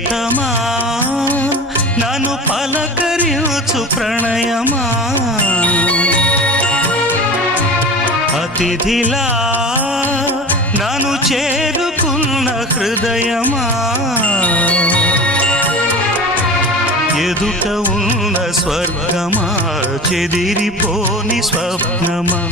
ప్రియతమా నన్ను పలకరించు ప్రణయమా అతిథిలా నన్ను చేరుకున్న హృదయమా ఎదుట ఉన్న స్వర్గమా చెదిరిపోని స్వప్నమా